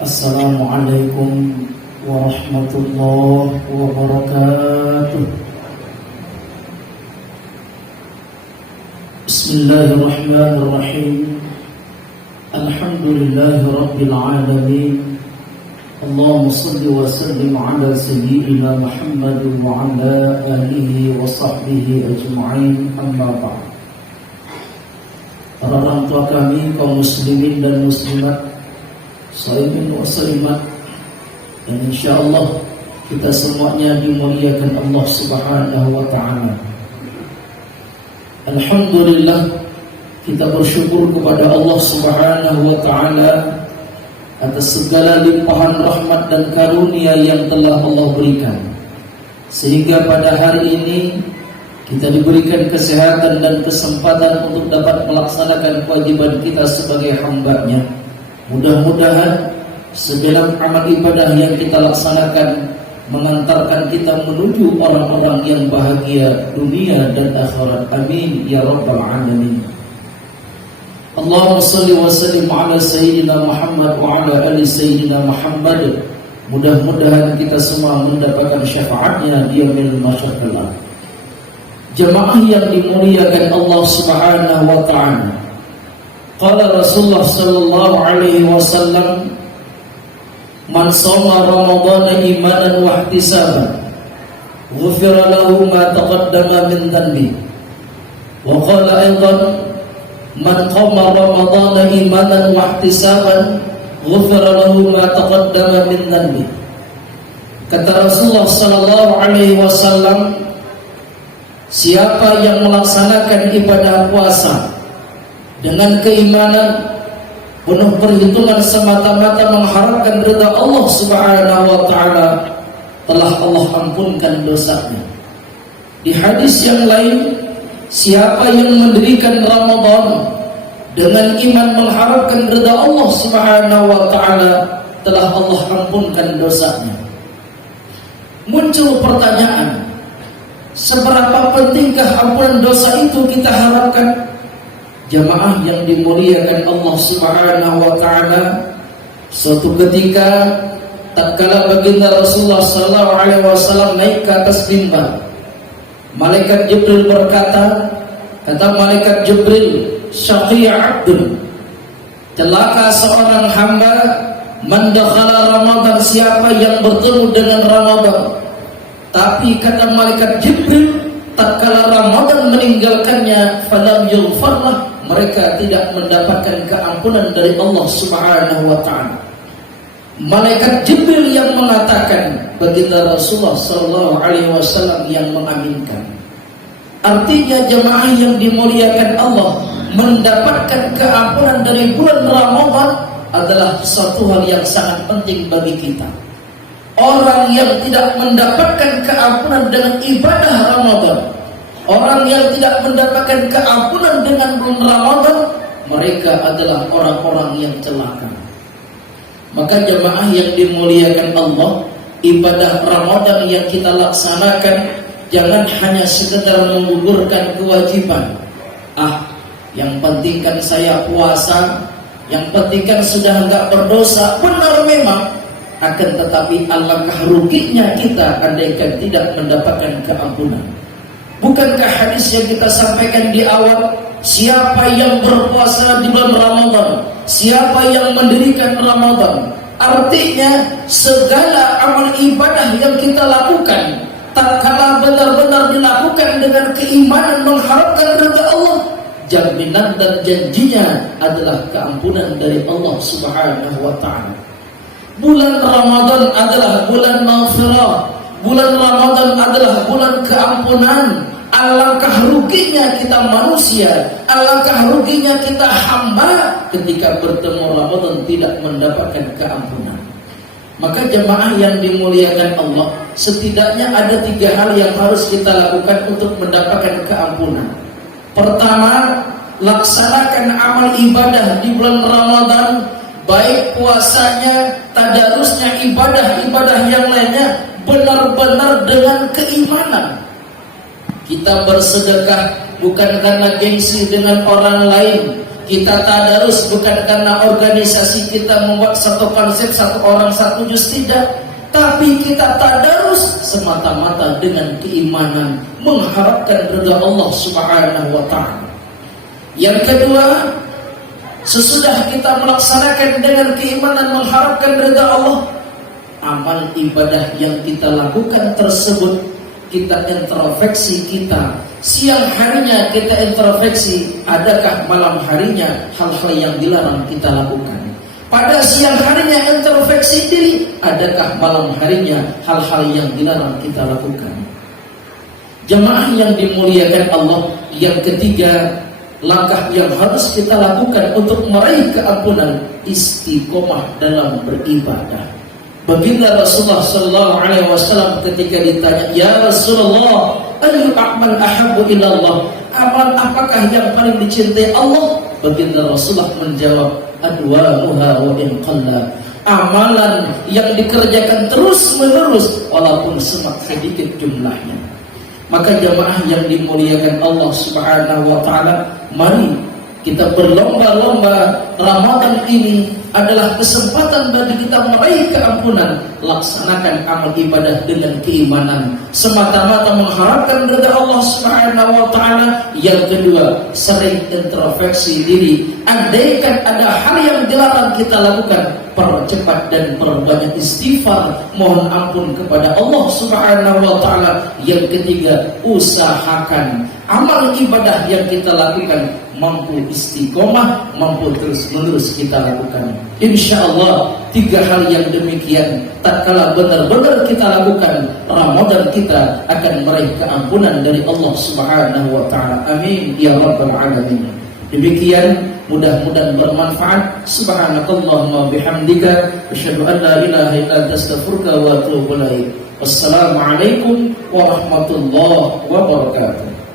Assalamualaikum warahmatullahi wabarakatuh. Bismillahirrahmanirrahim. Alhamdulillahi rabbil alamin. Allahumma salli wa sallim ala sayyidina Muhammad wa ala alihi wa sahbihi ajma'in. Amma ba'd. Para orang tua kami, kaum muslimin dan muslimat, salimin wa salimat, dan insyaallah kita semuanya dimuliakan Allah Subhanahu wa ta'ala. Alhamdulillah, kita bersyukur kepada Allah Subhanahu wa ta'ala atas segala limpahan rahmat dan karunia yang telah Allah berikan, sehingga pada hari ini kita diberikan kesehatan dan kesempatan untuk dapat melaksanakan kewajiban kita sebagai hamba-Nya. Mudah-mudahan segala amal ibadah yang kita laksanakan mengantarkan kita menuju orang-orang yang bahagia dunia dan akhirat. Amin ya rabbal alamin. Allahumma salli wa sallim ala sayyidina Muhammad wa ala ali sayyidina Muhammad. Mudah-mudahan kita semua mendapatkan syafaatnya di yaumil mahsyar kelak. Jemaah yang dimuliakan Allah Subhanahu wa ta'ala, qala Rasulullah sallallahu alaihi wasallam, man shoma ramadhana imanan wa ihtisaban ghufira lahu ma taqaddama min dhanbi. Wa qala aidan, man qama ramadhana imanan wa ihtisaban ghufira lahu ma taqaddama min dhanbi. Kata Rasulullah sallallahu alaihi wasallam, siapa yang melaksanakan ibadah puasa dengan keimanan, penuh perhitungan semata-mata mengharapkan ridha Allah Subhanahu wa ta'ala, telah Allah ampunkan dosanya. Di hadis yang lain, siapa yang mendirikan Ramadan dengan iman mengharapkan ridha Allah Subhanahu wa ta'ala, telah Allah ampunkan dosanya. Muncul pertanyaan, seberapa pentingkah ampunan dosa itu kita harapkan? Jamaah yang dimuliakan Allah Subhanahu wa ta'ala, suatu ketika tatkala baginda Rasulullah sallallahu alaihi wasallam naik ke atas mimbar, malaikat Jibril berkata, kata malaikat Jibril, syaqiyya 'abdun, celaka seorang hamba, man dakhala Ramadan, siapa yang bertemu dengan Ramadan. Tapi kata malaikat Jibril, tatkala Ramadan meninggalkannya, falam yughfarlah, mereka tidak mendapatkan keampunan dari Allah Subhanahu wa ta'ala. Malaikat Jibril yang mengatakan, baginda Rasulullah sallallahu alaihi wasallam yang mengaminkan. Artinya jemaah yang dimuliakan Allah, mendapatkan keampunan dari bulan Ramadan adalah suatu hal yang sangat penting bagi kita. Orang yang tidak mendapatkan keampunan dengan ibadah Ramadan, orang yang tidak mendapatkan keampunan dengan bulan Ramadan, mereka adalah orang-orang yang celaka. Maka jemaah yang dimuliakan Allah, ibadah Ramadan yang kita laksanakan jangan hanya sekedar menggugurkan kewajiban. Yang penting kan saya puasa, yang penting kan sudah enggak berdosa. Benar memang, akan tetapi alangkah ruginya kita andaikan tidak mendapatkan keampunan. Bukankah hadis yang kita sampaikan di awal, siapa yang berpuasa di bulan Ramadan, siapa yang mendirikan Ramadan, artinya segala amal ibadah yang kita lakukan, tatkala benar-benar dilakukan dengan keimanan mengharapkan ridha Allah, jaminan dan janjinya adalah keampunan dari Allah Subhanahu wa ta'ala. Bulan Ramadan adalah bulan maghfirah, bulan Ramadan adalah bulan keampunan. Alangkah ruginya kita manusia, alangkah ruginya kita hamba ketika bertemu Ramadan tidak mendapatkan keampunan. Maka jemaah yang dimuliakan Allah, setidaknya ada 3 hal yang harus kita lakukan untuk mendapatkan keampunan. Pertama, laksanakan amal ibadah di bulan Ramadan, baik puasanya, tadarusnya, ibadah-ibadah yang lainnya, benar-benar dengan keimanan. Kita bersedekah bukan karena gengsi dengan orang lain, Kita tadarus bukan karena organisasi kita membuat satu konsep, satu orang satu juz, tidak. Tapi kita tadarus semata-mata dengan keimanan, mengharapkan ridha Allah Subhanahu wa ta'ala. Yang kedua, sesudah kita melaksanakan dengan keimanan mengharapkan ridha Allah, amal ibadah yang kita lakukan tersebut kita introspeksi kita. Siang harinya kita introspeksi, adakah malam harinya hal-hal yang dilarang kita lakukan. Pada siang harinya introspeksi diri, adakah malam harinya hal-hal yang dilarang kita lakukan. Jemaah yang dimuliakan Allah, yang ketiga, langkah yang harus kita lakukan untuk meraih keampunan, istiqomah dalam beribadah. Baginda Rasulullah sallallahu alaihi wasallam ketika ditanya, "Ya Rasulullah, ayu a'mal ahabbu ilallah?" Amal apakah yang paling dicintai Allah? Baginda Rasulullah menjawab, "Adwamuha wa in qalla." Amalan yang dikerjakan terus-menerus walaupun sedikit jumlahnya. Maka jamaah yang dimuliakan Allah Subhanahu wa taala, mari kita berlomba-lomba. Ramadan ini adalah kesempatan bagi kita meraih keampunan. Laksanakan amal ibadah dengan keimanan, semata-mata mengharapkan ridha Allah Subhanahu wa taala. Yang kedua, sering introspeksi diri. Andaikan ada hal yang dilarang kita lakukan, percepat dan perbanyak istighfar, mohon ampun kepada Allah Subhanahu wa taala. Yang ketiga, usahakan amal ibadah yang kita lakukan mampu istiqomah, mampu terus-menerus kita lakukan. Insyaallah, tiga hal yang demikian tatkala benar-benar kita lakukan, Ramadan kita akan meraih keampunan dari Allah Subhanahu wa taala. Amin ya rabbal alamin. Demikian, mudah-mudahan bermanfaat. Subhanakallahumma bihamdika asyhadu an la ilaha illa anta astaghfiruka wa atubu ilaik. Wassalamualaikum warahmatullahi wabarakatuh.